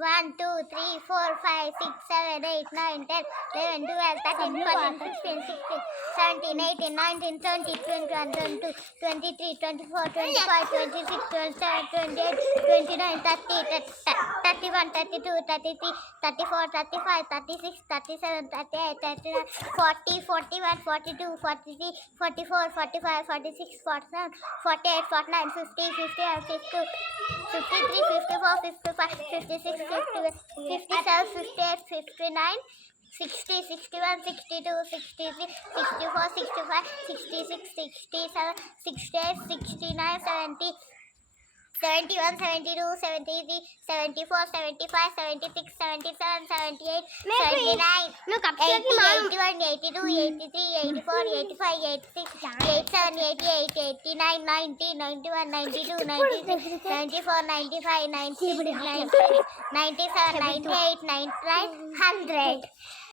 1, 2, 3, 4, 5, 6, 7, 8, 9, 10, 11, 12, 13, 14, 15, 16, 17, 18, 19, 20, 21, 22, 23, 24, 25, 26, 27, 28, 29, 30, 31, 32, 33, 34, 35, 36, 37, 38, 39, 40, 41, 42, 43, 44, 45, 46, 47, 48, 49, 50, 51, 52, 53, 54, 55, 56, 57, 58, 59, 60, 61, 62, 63, 64, 65, 66, 67, 68, 69, 70, 71, 72, 73, 74, 75, 76, 77, 78, 79, 80, 81, 82, 83, 84, 85, 86, 87, 88, 89, 90, 91, 92, 93, 94, 95, 96, 97, 98, 99, 100.